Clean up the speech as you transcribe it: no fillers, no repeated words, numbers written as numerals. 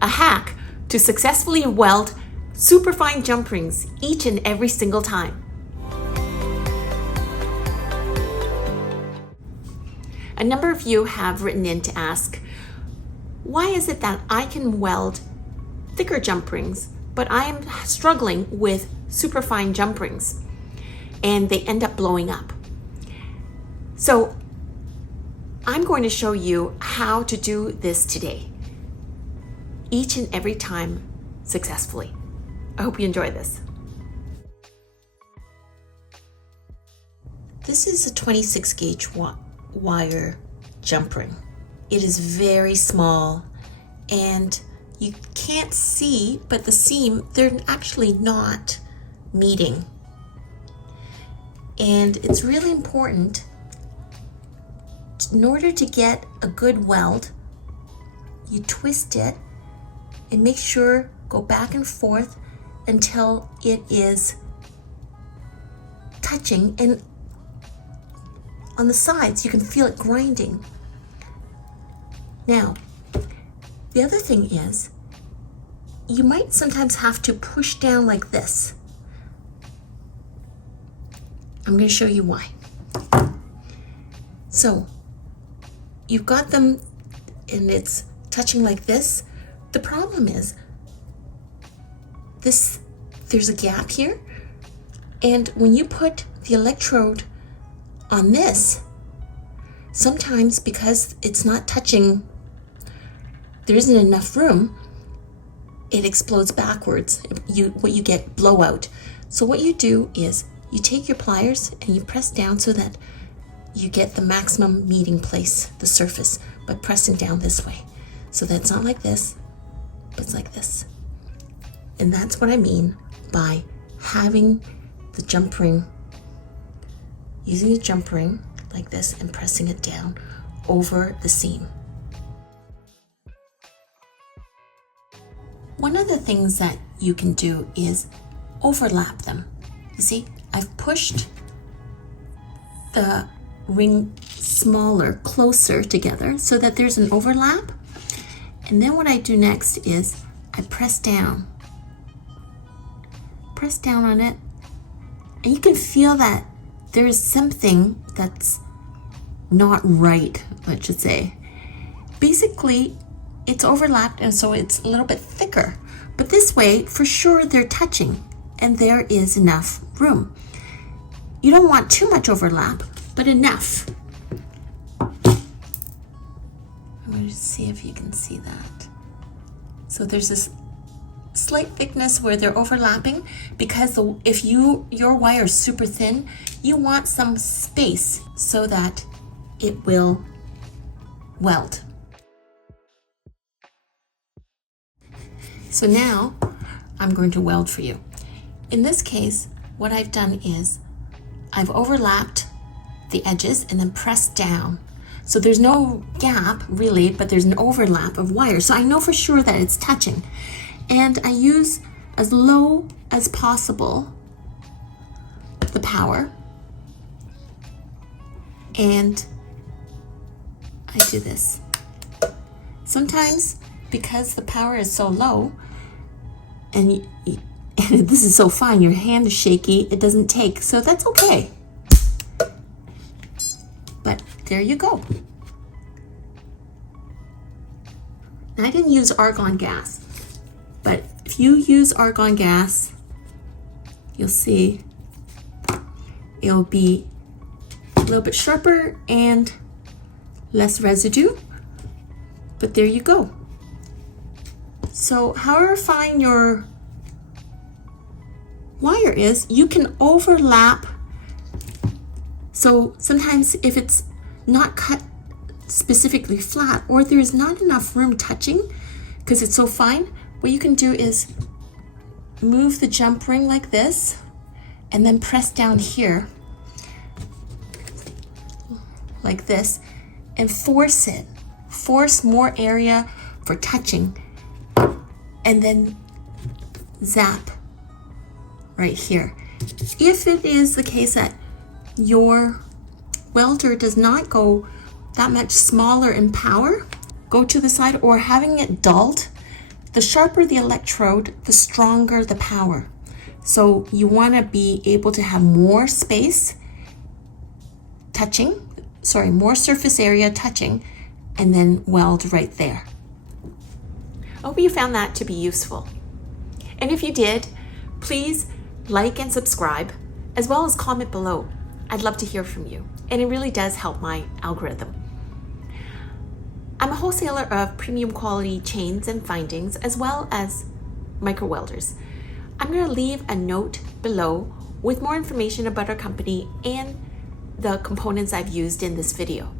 a hack to successfully weld superfine jump rings each and every single time. A number of you have written in to ask, why is it that I can weld thicker jump rings, but I am struggling with superfine jump rings and they end up blowing up? So I'm going to show you how to do this today, each and every time successfully. I hope you enjoy this. This is a 26 gauge wire jump ring. It is very small and you can't see, but the seam, they're actually not meeting. And it's really important, in order to get a good weld, you twist it and make sure, go back and forth until it is touching, and on the sides you can feel it grinding. Now, the other thing is, you might sometimes have to push down like this. I'm going to show you why. So, you've got them and it's touching like this. The problem is, there's a gap here, and when you put the electrode on this, sometimes because it's not touching, there isn't enough room, it explodes backwards. What you get, blowout. So what you do is you take your pliers and you press down so that you get the maximum meeting place, the surface, by pressing down this way. So that's not like this, but it's like this. And that's what I mean by having the jump ring, using a jump ring like this and pressing it down over the seam. One of the things that you can do is overlap them. You see, I've pushed the ring smaller, closer together so that there's an overlap. And then what I do next is I press down on it, and you can feel that there is something that's not right, let's just say. Basically, it's overlapped and so it's a little bit thicker. But this way, for sure, they're touching and there is enough room. You don't want too much overlap, but enough. I'm going to see if you can see that. So there's this slight thickness where they're overlapping, because if your wire is super thin, you want some space so that it will weld. So now I'm going to weld for you. In this case, what I've done is I've overlapped the edges and then pressed down. So there's no gap really, but there's an overlap of wire. So I know for sure that it's touching. And I use as low as possible the power. And I do this. Sometimes, because the power is so low, and this is so fine, your hand is shaky, it doesn't take, so that's okay. But there you go. Now, I didn't use argon gas, but if you use argon gas, you'll see it'll be a little bit sharper and less residue, but there you go. So however fine your wire is, you can overlap. So sometimes if it's not cut specifically flat, or there's not enough room touching because it's so fine, what you can do is move the jump ring like this and then press down here like this and force more area for touching, and then zap right here. If it is the case that your welder does not go that much smaller in power, go to the side, or having it dulled The sharper the electrode, the stronger the power. So you want to be able to have more space touching, more surface area touching, and then weld right there. I hope you found that to be useful. And if you did, please like and subscribe, as well as comment below. I'd love to hear from you, and it really does help my algorithm. I'm a wholesaler of premium quality chains and findings, as well as micro welders. I'm going to leave a note below with more information about our company and the components I've used in this video.